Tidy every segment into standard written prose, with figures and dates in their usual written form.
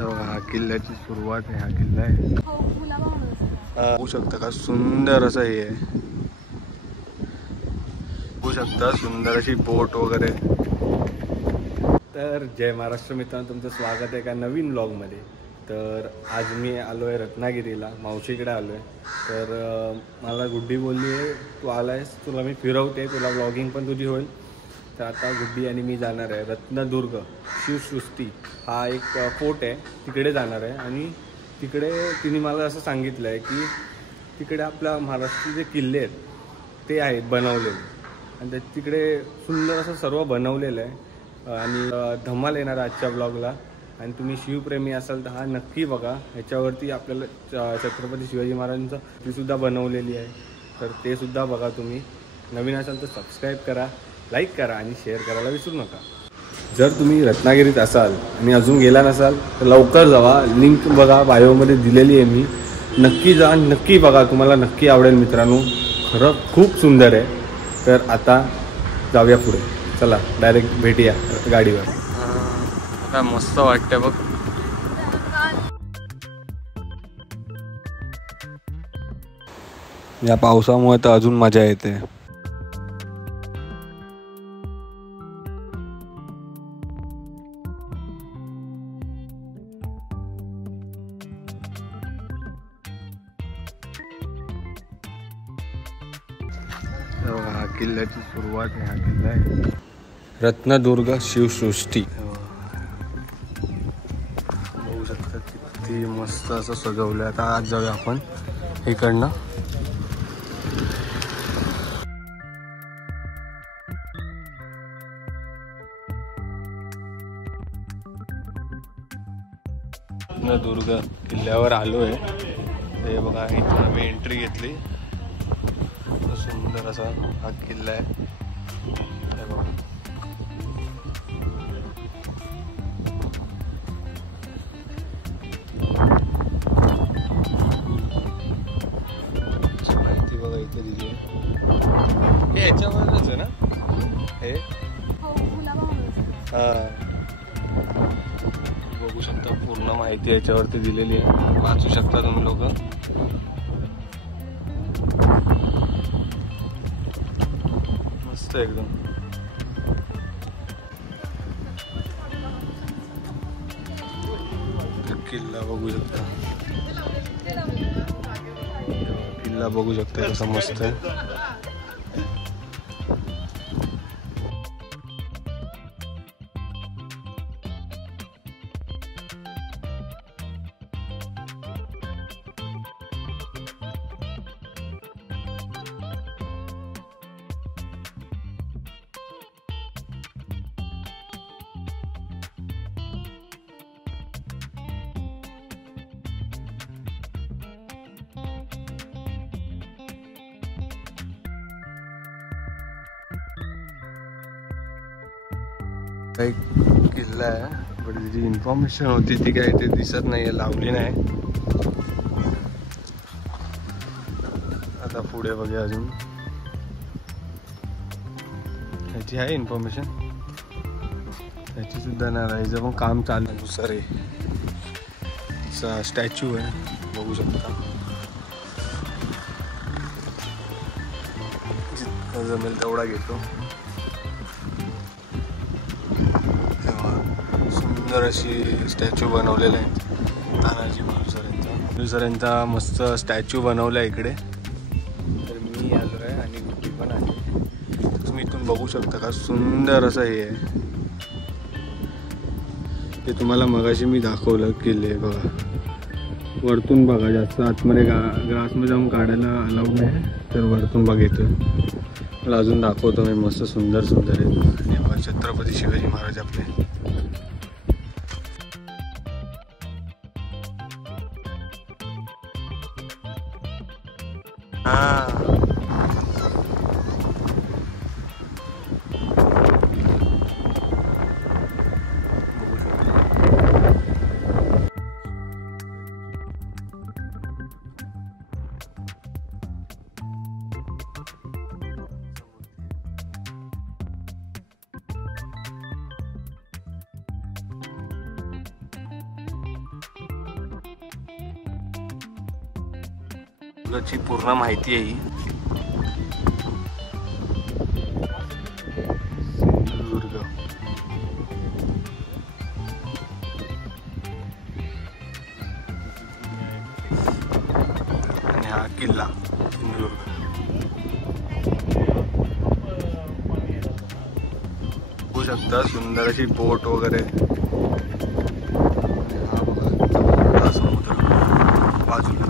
हा किल्ल्याची सुरुवात आहे. हा किल्ला आहे. बघू शकता का सुंदर असं हे आहे. बघू शकता सुंदर अशी बोट वगैरे. तर जय महाराष्ट्र मित्रांनो, तुमचं स्वागत आहे का नवीन व्लॉगमध्ये. तर आज मी आलो आहे रत्नागिरीला, मावशीकडे आलो आहे. तर मला गुड्डी बोलली आहे तू आला आहेस, तुला मी फिरवते, तुला व्लॉगिंग पण तुझी होईल. तर आता गुड्डी आणि मी जाणार आहे रत्नदुर्ग शिवसृष्टी हा एक फोर्ट आहे, तिकडे जाणार आहे. आणि तिकडे तिने मला असं सांगितलं आहे की तिकडे आपल्या महाराष्ट्राचे जे किल्ले आहेत ते आहेत बनवलेले, आणि तिकडे सुंदर असं सर्व बनवलेलं आहे. आणि धमाल येणार आजच्या ब्लॉगला. आणि तुम्ही शिवप्रेमी असाल तर हा नक्की बघा. ह्याच्यावरती आपल्याला छत्रपती शिवाजी महाराजांचं तीसुद्धा बनवलेली आहे, तर ते सुद्धा बघा. तुम्ही नवीन असाल तर सबस्क्राईब करा, लाईक करा आणि शेअर करायला विसरू नका. जर तुम्ही रत्नागिरीत असाल आणि अजून गेला नसाल तर लवकर जावा. लिंक बघा बायोमध्ये दिलेली आहे मी. नक्की जा, नक्की बघा, तुम्हाला नक्की आवडेल मित्रांनो. खरं खूप सुंदर आहे. तर आता जाऊया पुढे. चला डायरेक्ट भेटूया गाडीवर. काय मस्त वाटतंय बघ. या पावसामुळे तर अजून मजा येते. हा किल्ल्याची सुरुवात आहे. हा किल्ला आहे रत्नदुर्ग शिवसृष्टी. बघू शकता किती मस्त असं सजवलं. आता आज जाऊया आपण इकडनं. रत्नदुर्ग किल्ल्यावर आलो आहे. हे बघा, इथं आम्ही एंट्री घेतली. सुंदर असा हा किल्ला आहे. हे बघा, माहिती बघा इथे दिली आहे. हे ह्याच्यावरच आहे ना हे. हा, बघू शकता पूर्ण माहिती याच्यावरती दिलेली आहे, वाचू शकता तुम्ही लोक. मस्त एकदम. किल्ला बघू शकता. किल्ला बघू शकता कसा मस्त आहे. एक किल्ला आहे, पण जी इन्फॉर्मेशन होती ती काय ते दिसत नाही, लावली नाही. आता पुढे बघूया अजून. ह्याची आहे इन्फॉर्मेशन, ह्याची सुद्धा नाही. राहायचं पण काम चालू. दुसरं स्टॅच्यू आहे, बघू शकता. जितका जमेल तेवढा घेतो. सुंदर अशी स्टॅच्यू बनवलेला आहे तानाजी मालुसरेंचा. मस्त स्टॅच्यू बनवला आहे इकडे. तर मी आलो आहे आणि गुड्डी पण आली. तुम्ही इथून बघू शकता का सुंदर असं हे आहे. ते तुम्हाला मगाशी मी दाखवलं किल्ले बघा. वरतून बघा, जास्त आतमध्ये ग्रासमध्ये जाऊन काढायला अलाउड नाही, तर वरतून बघायचं. मला अजून दाखवतो मी. मस्त सुंदर सुंदर आहे. आणि छत्रपती शिवाजी महाराज आपले. सिंधुदुर्गची पूर्ण माहिती आहे ही. सिंधुदुर्ग आणि हा किल्ला सिंधुदुर्ग. बघू शकता सुंदर अशी बोट वगैरे. हा बघा समुद्र बाजूला.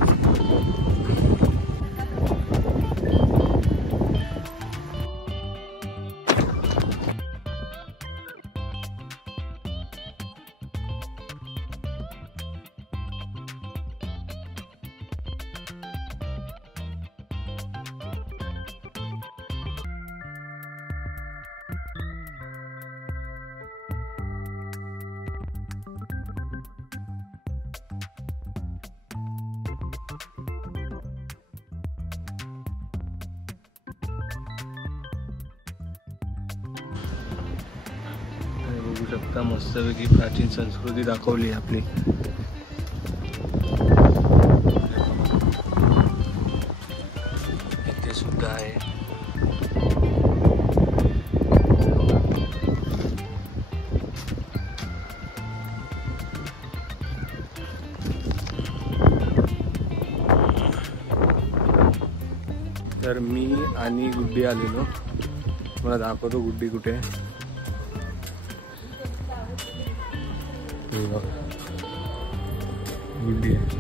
बघू शकता मस्तपैकी प्राचीन संस्कृती दाखवली आपली. इथे सुद्धा आहे. तर मी आणि गुड्डी आलेलो. मला दाखवतो गुड्डी कुठे आहे. गुड्डी आहे.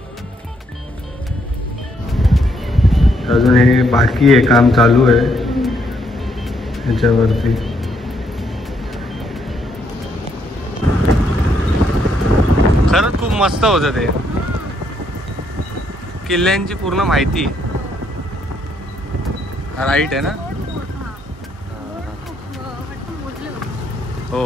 अजून हे बाकी आहे, काम चालू आहे ह्याच्यावरती. खरंच खूप मस्त होतं ते. किल्ल्यांची पूर्ण माहिती राईट आहे ना. हो